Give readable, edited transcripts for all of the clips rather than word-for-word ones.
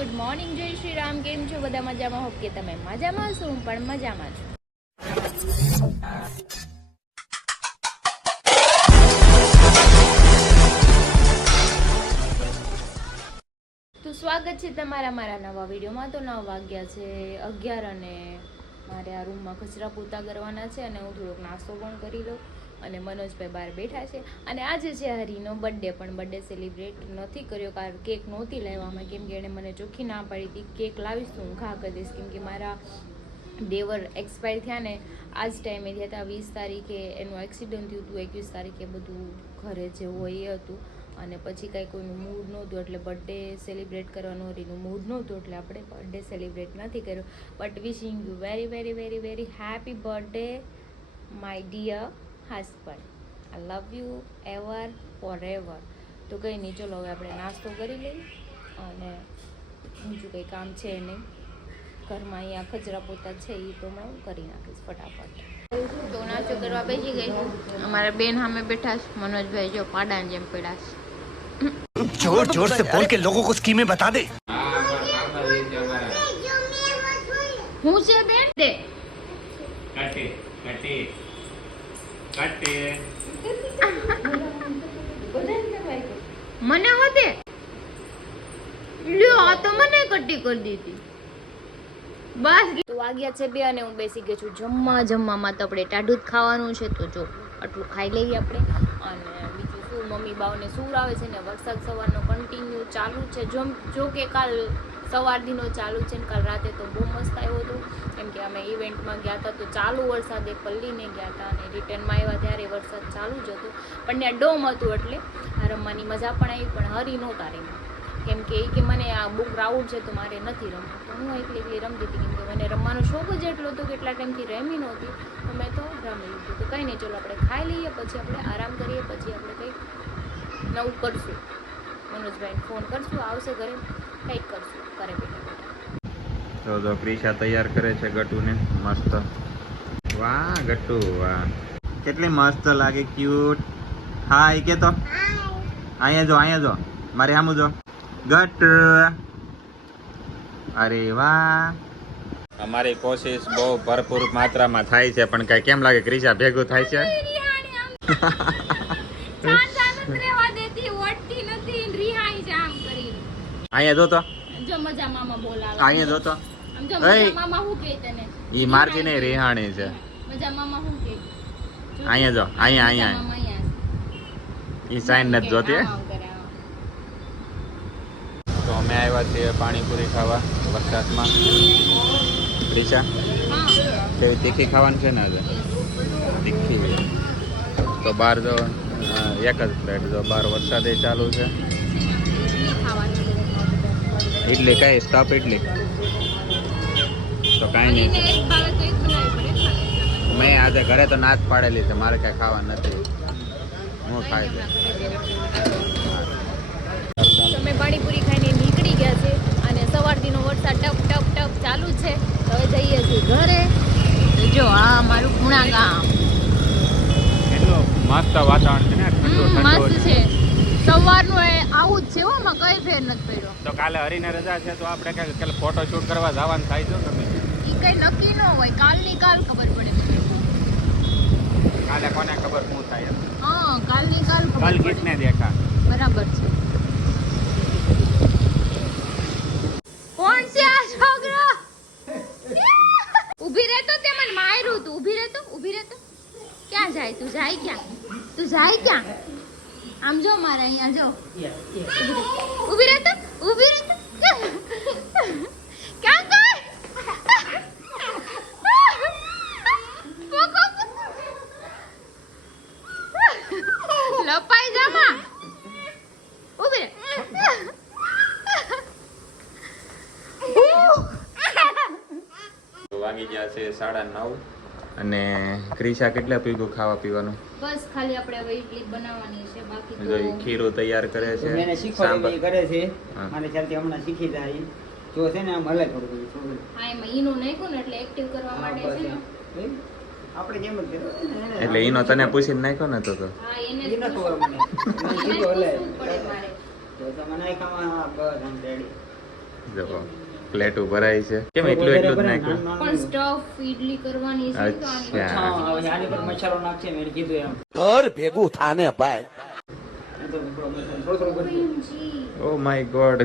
Good morning, જય શ્રી રામ. કેમ છો બધા? મજામાં? હોપ કે તમે મજામાં છો. હું પણ મજામાં છું. તો સ્વાગત છે તમારા મારા નવા વિડીયોમાં. તો 9 વાગ્યા છે 11 અને મારે આ રૂમમાં કચરા પોતા કરવાના છે અને હું થોડોક નાસ્તો પણ કરી લઉં. અને મનોજભાઈ બહાર બેઠા છે. અને આજે છે હરીનો બર્થડે, પણ બર્થડે સેલિબ્રેટ નથી કર્યો કારણ કેક નહોતી લાવવામાં, કેમ કે એણે મને ચોખ્ખી ના પાડી હતી. કેક લાવીશ તો હું ઘા કરી દઈશ, કેમ કે મારા દેવર એક્સપાયર થયા ને આ જ ટાઈમે થયા હતા. 20 તારીખે એનું એક્સિડન્ટ થયું હતું, 21 તારીખે બધું ઘરે જે હોય એ હતું. અને પછી કાંઈ કોઈનું મૂડ નહોતું, એટલે બર્થડે સેલિબ્રેટ કરવાનું હરીનું મૂડ નહોતું, એટલે આપણે બર્થડે સેલિબ્રેટ નથી કર્યો. But wishing you very very very very happy birthday my dear husband. I love you forever. તો કંઈ નહીં, ચલો હવે આપણે નાસ્તો કરી લઈએ અને બીજું કંઈ કામ છે નહીં ઘરમાં. અહીંયા કચરા પોતા છે એ તો હું કરી નાખીશ ફટાફટ. તો નાસ્તો કરવા બેસી ગઈ. અમારા બેન સામે બેઠા છે. મનોજભાઈ જો પાડાને જેમ પડ્યા છે. जोर जोर से बोल के लोगों को स्कीमें बता दे. હું છે બેન દે કટે કટે કટે મને હોતે લ્યો આ તો મને કટી કરી દીધી. બસ તો વાગ્યા છે 2 અને હું બેસી ગઈ છું જમવામાં. તો આપણે ટાઢું જ ખાવાનું છે, તો જો આટલું ખાઈ લઈએ આપણે. અને બીજું શું, મમ્મી બાવને સૂર આવે છે ને વરસાદ સવારનો કન્ટિન્યુ ચાલુ છે. જો કે કાલ સવારથીનો ચાલુ છે ને કાલ રાતે તો બહુ મસ્ત આવ્યો હતો, કેમ કે અમે ઇવેન્ટમાં ગયા હતા તો ચાલુ વરસાદે પલ્લીને ગયા હતા અને રિટર્નમાં આવ્યા ત્યારે વરસાદ ચાલુ જ હતો. પણ ત્યાં ડોમ હતું એટલે આ રમવાની મજા પણ આવી, પણ હરી નહોતા રમી, કેમ કે એ કે મને આ બહુ ક્રાઉડ છે તો મારે નથી રમવું. તો હું એકલી રમતી હતી, કેમ કે મને રમવાનો શોખ જ એટલો હતો કે એટલા ટાઈમથી રમી નહોતી, તો મેં તો રમી લીધું. તો કંઈ નહીં, ચલો આપણે ખાઈ લઈએ, પછી આપણે આરામ કરીએ, પછી આપણે કંઈક નવું કરશું. મનોજભાઈને ફોન કરશું, આવશે ઘરે, કંઈક કરશું ઘરે બેઠા બેઠા. તો ક્રિશા તૈયાર કરે છે ગટુને મસ્ત. વાહ ગટુ વાહ, કેટલી મસ્ત લાગે, ક્યુટ. હાય કે તો અહીંયા જો મારે સામું જો ગટ. અરે વાહ, અમારી કોશિશ બહુ ભરપૂર માત્રામાં થાય છે, પણ કઈ કેમ લાગે ક્રિશા ભેગું થાય છે? અહીંયા જો તો અહીંયા જો તો ઈ મારતી નહીં, રેહાણી છે. અહીંયા જો અહીંયા ઈ સાઈન નથી જોતી. તો અમે આવ્યા છીએ પાણીપુરી ખાવા વરસાદમાં. ક્રિશા કેવી તીખી ખાવાનું છે ને આજે? તીખી. તો બહાર જો એક જ પ્લેટ, જો બહાર વરસાદે ચાલુ છે. ઇડલી કઈ સ્ટફ ઇડલી તો કાંઈ નહીં. મેં આજે ઘરે તો ના જ પાડેલી છે, મારે કાંઈ ખાવા નથી, હું ખાઈ દઉં. અમે પાણીપુરી ખાઈને નીકળી ગયા છે અને સવારથીનો વરસાદ ટપ ટપ ટપ ચાલુ છે. હવે જઈએ છીએ ઘરે. જો આ મારું પૂણા ગામ એટલું મસ્ત વાતાવરણ છે ને, ઠંડુ મસ્ત ઠંડુ. છે. સવારનું આવું જ છે હો, માં કઈ ફેર નથી પડ્યો. તો કાલે હરીને રજા છે તો આપણે કાલે ફોટો શૂટ કરવા જવાનું થાય છે તમે? ઈ કઈ નક્કી ન હોય, કાલની કાલ ખબર પડે. કાલે કોને ખબર શું થાય? હા, કાલની કાલ ખબર કલ પડે. કિસને દેખા. બરાબર છે. કોણ છે આ છોકરો? ઊભી રહેતો, તે મને માર્યું તું. ઊભી રહેતો. ક્યાં જાય તું? જાય ક્યાં? આમ જો મારે અહીંયા જો. ઊભી રહેતો. ક્યાં ગઈ? લપાઈ જામાં. ઊભી રહે. વાગી ગયા છે 9:30 અને ક્રિશા કેટલા પીગું ખાવા પીવાનું? બસ ખાલી આપણે હવે ઇડલી બનાવવાની છે, બાકી જો તો ખીરું તૈયાર કરે છે. એને શીખવાડી કરે છે. હા. મારે ખ્યાલથી હમણાં શીખી જાય જો છે ને, આમ હલે થોડું હા, એમાં ઈનો નાખ્યો ને એટલે એક્ટિવ કરવા માટે છે ને. આપણે કેમ જ કહેવાય એટલે ઈનો તને પૂછીને નાખ્યો ને તો હા, એને ઈ જ નતું પૂછવું મને. મને એને જ કીધું હલે. પૂછવું પડે મારે. તો તમે નાખામાં બસ આમ રેડી. જો પ્લેટો ભરાઈ છે. કેમ એટલું એટલું જ નાખ્યું? પણ સ્ટફ ઈડલી કરવાની છે તો આની અચ્છા. હા, હવે આની પર મસાલો નાખશે મેં કીધું એમ ઘર ભેગું થાને ભાઈ. તો થોડું બધું જી. Oh my God.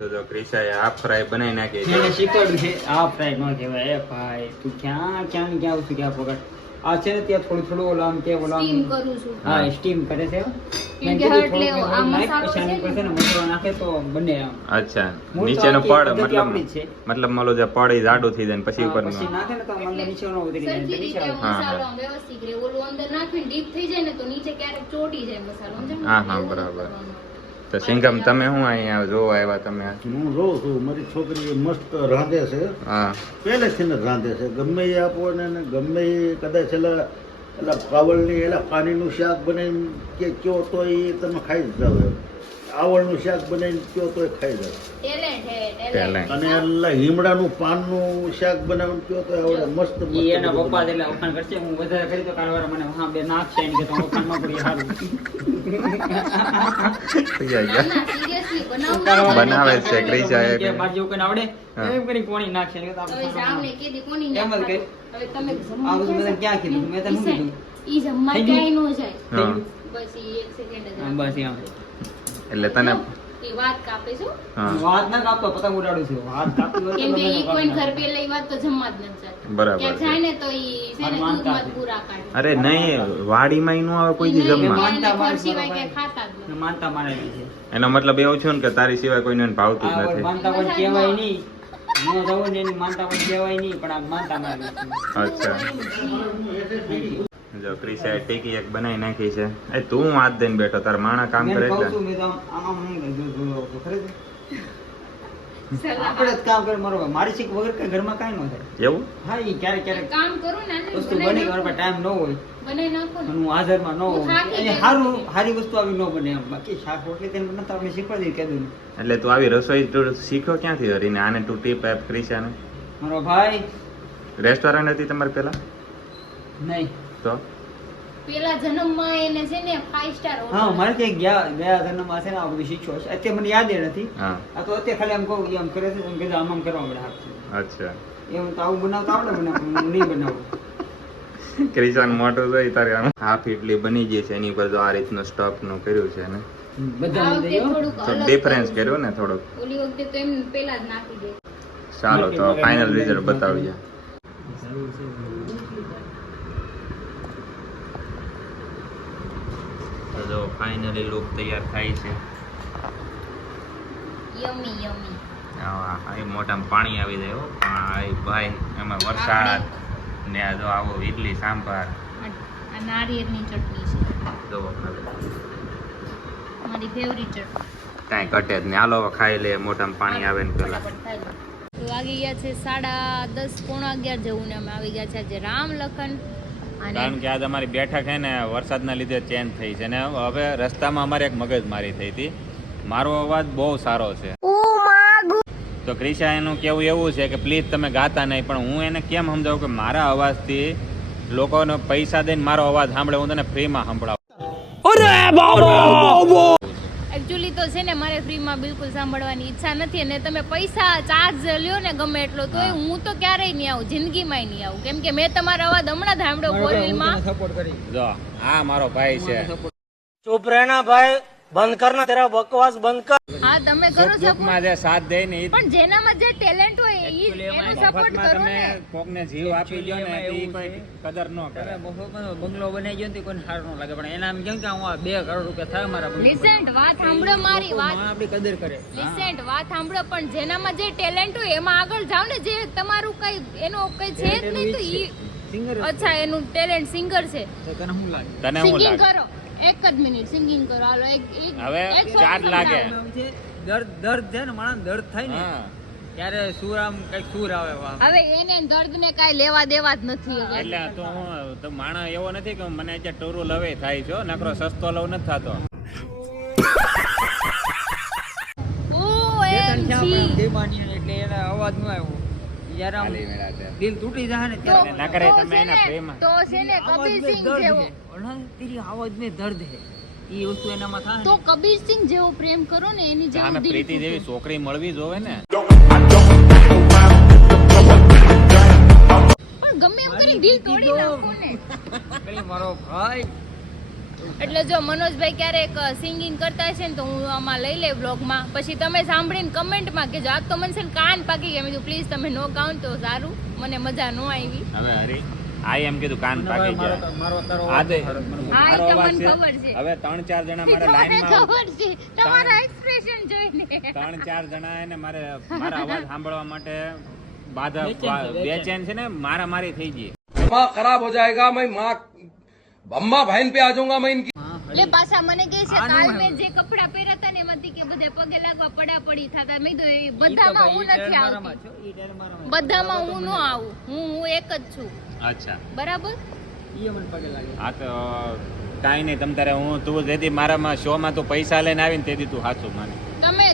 તો જો ક્રિશાએ હાફ ફ્રાય બનાવી નાખી છે. મેં શીખવાડ્યું છે આ ફ્રાય ન કહેવાય. એ ભાઈ તું ક્યાં ક્યાં ને ક્યાં આવશું ક્યાં પકડ આ છે ને ત્યાં થોડું થોડું ઓલા આમ કે ઓલા સ્ટીમ કરું છું. હા સ્ટીમ કરે છે કેમ કે એટલે આ મસાલો પછી આની પર છે છે ને મસાલો નાખે તો બને આમ અચ્છા, મૂળ તો નીચેનો આખી પડ પદ્ધતિ આપણી જ છે. મતલબ ઓલો જે પડ એ જાડું થઈ જાય ને પછી હા, ઉપર પછી નાખે ને તો અંદર નીચે નો ઉતરી જાય સરખી નીચે રીતે આવે. હા, મસાલો હા. આમ વ્યવસ્થિત રહે. ઓલું અંદર નાખીને ડીપ થઈ જાય ને તો નીચે ક્યારેક ચોટી જાય મસાલો, સમજ્યા? હા, હા, એવું બરાબર. કરવાનું. તો સિંગમ તમે શું અહીંયા જોવા આવ્યા તમે? હું જોઉં છું મારી છોકરી મસ્ત રાંધે છે, હા પહેલેથી જ રાંધે છે. ગમે એ આપો ને એને ગમે એ કદાચ એલા કાવળની એલા પાણીનું શાક બનાવીને કે કયો તો એ તમે ખાઈ જ જાવ એમ. આવળનું શાક બનાવીને કયો તો એ ખાઈ જાવ. Talent હે, talent. Talent. અને એલા લીમડાનું પાનનું શાક બનાવીને કયો તો આવડે મસ્ત મસ્ત ઈ એના બધું પપ્પા બનાવે. એટલે વખાણ કરશે હું વધારે કરી તો કાલ વાર મને હા બે નાખશે એમ કે તો વખાણ ન કરી સારું થઈ ના, ગયા. ના, seriously, બનાવવું ના બનાવે પડે. છે ક્રિશા એ. કે બાર જેવું કઈ આવડે હા. એમ કરી કોણી નાખશે કે તો હવે આપણે જામને કીધી કોની એમ જ ના કહ્યું. ખાતું. હવે તમે આ બધું મેં તને ક્યાં કીધું? મેં તને શું કીધું? ઈ જમવા થઈ ક્યાંય ગયું? નો જાય. હા. બસ ઈ એક સેકન્ડ જ હા, બસ એમ એટલે તને ઈ વાત કાપે છું. હા વાત ના કાપતો પતંગ ઉડાડું છું વાત કાપતી હોય તો કેમ કે મને ઈ કાપી કોઈ ઘર નાખે. પે લઈ વાત તો જમવા જ નથી જતું. બરાબર ક્યાંક છે. જાય ને તો ઈ છે ને મારે માનતા દૂધમાં જ નથી. પૂરા કાઢે. અરે નહીં, વાડીમાં ઈ નો આવે કોઈ દી ઈ નહીં, જમવા. એને માનતા ઘર માણસ સિવાય બરોબર. ક્યાંય ખાતા જ નથી. માનતા માનેલી છે એનો મતલબ એવું છે ને કે તારી સિવાય કોઈને એને ભાવતું જ આ નથી. માનતા પણ કહેવાય નહીં ન થવું ને એની માનતા પણ કહેવાય નહીં પણ આ માનતા માનેલી છે. અચ્છા. જો ક્રિશાએ ટીકી એક બનાવી નાખી છે. એ તું હાથ દઈને બેઠો, તાર માણા કામ મેં કરે કહું એટલે. છું, મેં તો આમ જોયું હતું. ખરેખર સલાહ. આપણે જ કામ કરે મારો ભાઈ. મારી શીખ વગર કઈ ઘરમાં કાંઈ ન થાય. એવું? હા ઈ ક્યારેક એક ક્યારેક કામ કરું ને આને વસ્તુ બનાવી બની મારા પાસે નાખો. ટાઈમ ન હોય બનાવી નાખો અને ને. હું હાજરમાં ન હું હોઉં થાકી અને ગઈ સારું છું. સારી વસ્તુ આવી ન બને એમ બાકી શાક રોટલી તેને બનાવતા આપણે શીખવાડી દીધી કીધું એટલે તું આવી રસોઈ તું શીખ્યો ક્યાંથી હરીને? આને તું ટીપ આપ ક્રિશાને. મારો ભાઈ રેસ્ટોરન્ટ હતી તમારી પેલા? નહીં તો પેલા જન્મમાં એને છે ને 5 સ્ટાર હા મારે ત્યાં ગયા જન્મમાં છે ને આ બધું શીખ્યો છે અત્યારે મને યાદ એ નથી હા આ તો અત્યારે ખાલી આમ કહું કે આમ કરે છે એમ કીધું આમ આમ કરવા પડે હાથ અચ્છા. એમ તો આવું બનાવતા આવડે મને પણ હું નહીં બનાવું ક્રિશાનું મોટું જોઈ તારે આમ હાફ ઇડલી બની ગઈ છે, એની ઉપર જો આ રીતનું સ્ટફ નું કર્યું છે ને. બધા આ મને વખતે દઈ થોડુંક તો અલગ ડિફરન્સ કરું. કર્યો ને થોડોક. ઓલી વખતે તો એમ પેલા જ નાખી દે. ચાલો તો ફાઇનલ રિઝલ્ટ બતાવીએ. તો જો ફાઇનલી લુક તૈયાર થાય છે. યમી યમી. આ મોઢામાં પાણી આવી જાય હો. ભાઈ એમાં વરસાદ ને આ જો આવો ઇડલી સાંભાર આ નારિયેળની ચટણી છે જો મારી ફેવરિટ ચટણી. કાંઈ ઘટે જ નહીં. હાલો હવે ખાઈ લે, મોઢામાં પાણી આવે ને પેલા. તો વાગી ગયા છે 10:30 પોણા 11 જેવું ને અમે આવી ગયા છે આજે રામ લખન અને કારણ કે આજે અમારી બેઠક છે ને વરસાદના લીધે ચેન્જ થઈ છે ને હવે રસ્તામાં અમારે એક મગજમારી થઈ હતી. મારો અવાજ બહુ સારો છે તો ક્રિશા એનું કેવું એવું છે કે પ્લીઝ તમે ગાતા નહીં, પણ હું એને કેમ સમજાવું કે મારા અવાજથી લોકોને પૈસા દઈને મારો અવાજ સાંભળે, હું તને ફ્રીમાં સંભળાવું. એકચ્યુઅલી તો છે ને મારે ફ્રીમાં બિલકુલ સાંભળવાની ઈચ્છા નથી અને તમે પૈસા ચાર્જ લ્યો ને ગમે એટલો તો હું તો ક્યારેય નહીં આવું, જિંદગીમાં નહીં આવું, કેમ કે મેં તમારો અવાજ હમણાં જ સાંભળ્યો ફોર વ્હીલમાં. સપોર્ટ કરી જો આ મારો ભાઈ છે. चुप रहना भाई, बंद करना तेरा बकवास बंद कर. હા તમે કરો સુખ દુઃખમાં જે સાથ દે ને ઈ પણ જેનામાં જે ટેલેન્ટ હોય એનો સપોર્ટ મફતમાં કરો તમે ને. કોકને જીવ આપી દો ને તો ઈ કોઈ કદર ન કરે. બંગલો બનાવી ગયો ને કોઈ સારું ન લાગે પણ એના એમ કેમ કે હું 2 કરોડ રૂપિયા થાય મારા બંગલો લિસન્ટ વાત સાંભળો મારી વાત. આપણી કદર કરે લિસન્ટ વાત સાંભળો પણ જેનામાં જે ટેલેન્ટ હોય એમાં આગળ જાવ ને. જે તમારું કઈ એનો કઈ છે જ નહીં તો ઈ સિંગર અચ્છા એનું ટેલેન્ટ સિંગર છે. તો તને શું લાગે તને શું સિંગિંગ લાગે? કરો એક જ મિનિટ સિંગિંગ કરો હાલો એક હવે એક song ચાર લાગે. સંભળાવો. એમ છે, દર્દ છે ને માણસ દર્દ થાય ને હા. ત્યારે સુર આમ કઈક સુર આવે આમ. હવે એને દર્દ ને કાઈ લેવા દેવા જ નથી હવે. એટલે તો હું તો માણસ એવો નથી કે મને અત્યારે ટોરું લવે થાય છે, નકરો સસ્તો લવ નથી થતો. બે ત્રણ થયા OMG. પણ બેમાની એટલે એના અવાજ ન આવ્યો જ્યારે આમ ખાલી મેળા છે. દિલ તૂટી જાય ને તો ત્યારે ના કરે તો તમે છે એના ને- પ્રેમમાં. તો છે ને આવાજ કબીર મેં સિંહ દર્દ જેવો है और ना तेरी आवाज में दर्द है એ વસ્તુ એનામાં થાય તો કબીર સિંહ જેવો પ્રેમ કરો ને એની જેવું આને દિલ પ્રીતિ ફૂટે. જેવી છોકરી મળવી જોવે ને. પણ ગમે એમ કરી દિલ તોડી નાખો ને. કઈ મારો ભાઈ એટલે જો મનોજભાઈ ક્યારેક સિંગિંગ કરતા હશે ને તો હું આમાં લઈ લે વ્લોગમાં, પછી તમે સાંભળીને કમેન્ટમાં કે જો આજ તો મને છે ને કાન પાકી ગયા, મેં કીધું પ્લીઝ તમે નો ગાઓ ને તો સારું, મને મજા ન આવી. હવે હરી આ એમ કીધું કાન પાકી ગયા. મારો તારો આ તો હા, મારો એ તો અવાજ મને છે. ખબર છે. હવે 3-4 જણા મારા તમને લાઈનમાં ખબર છે તમારા એક્સપ્રેશન જોઈને. 3-4 જણા એને મારા અવાજ સાંભળવા માટે બાધા બેચેન છે ને મારામારી થઈ ગઈ. दिमाग खराब हो जाएगा मैं माँ अम्मा बहन पे आ जाऊंगा मैं इनकी એટલે પાછા મને કહે છે આનું કાલ હે. મેં જે કપડા પહેર્યા હતા ને એમાંથી કે બધે પગે લાગવા પડાપડી થતા, મેં તો એ બધામાં હું નથી આવતી, બધામાં હું ન આવું, હું એક જ છું, અચ્છા બરાબર. હા તો કાંઈ નહીં, તમ તારે હું તું જેથી મારામાં શોમાં તું પૈસા લઈને આવીને તેથી તું સાચું માને. તમે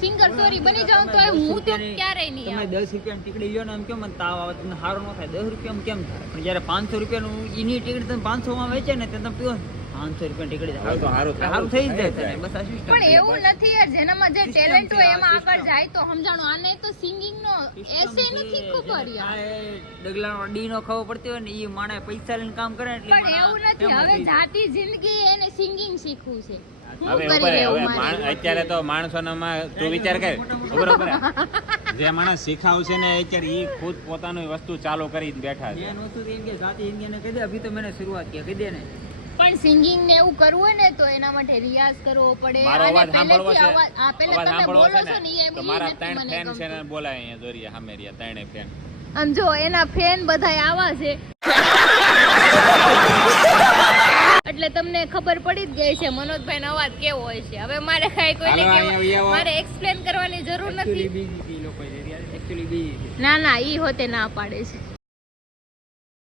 સિંગર સોરી બની જાવ તો હું તો ક્યારેય નહીં તમે આવું. 10 રૂપિયાની ટીકડી લ્યો ને એમ કેમ મને તાવ આવે તમને સારું ન થાય, 10 રૂપિયામાં કેમ થાય? પણ જ્યારે 500 રૂપિયાનું એની ટીકડી તમે 500 માં વેચે ને તો તમે પીવો 500 રૂપિયાની ટીકડી હવે તો સારું થાય. સારું થઈ જ જાય તને. બસ આ system પણ છે. એવું નથી યાર, જેનામાં જે System ટેલેન્ટ છે, હોય આ એમાં system. આગળ જાય તો સમજાણું. આને તો સિંગિંગ નો એસે System નથી છે, ખબર જેને યાર. કાંઈ ડગલાનો ડી નો ખબર પડતી હોય ને એ માણે પૈસા લઈને કામ કરે ને એટલે પણ એવું નથી, હવે જાતી જિંદગી એને સિંગિંગ શીખવું છે. હું હવે કરી ઉપર લેવું હવે મારે? અત્યારે તો માણસોનામાં તું વિચાર કર બરોબર જે માણસ શીખાવશે ને અત્યારે ઈ ખુદ પોતાનું વસ્તુ ચાલુ કરી બેઠા છે. મેન વસ્તુ તો એમ કે જાતિ હિન્દી ને કહી દે અભી તો મેને શરૂઆત की કહી દે ને. પણ સિંગિંગ ને એવું કરવું હોય ને તો એના માટે રિયાઝ કરવો પડે. મારો અને અવાજ સાંભળવો પહેલેથી છે અવાજ- હા, પહેલે અવાજ તમે સાંભળવો બોલો છે છો ને ને એ તો મારા નથી 3 મને ફેન છે ને ગમતું. બોલાય અહીંયા દોરીયા સામે રહ્યા 3 ફેન. આમ જો એના ફેન બધાય આવા છે એટલે તમને ખબર પડી જ ગઈ છે મનોજભાઈ નો અવાજ કેવો હોય છે. હવે મારે કાંઈ કોઈને હાલો, અહીંયા કહેવા- આવો. મારે એક્સપ્લેન કરવાની જરૂર Actually નથી. busy છે એ લોકો actually busy છે. ના ના ઈ હોતે ના પાડે છે.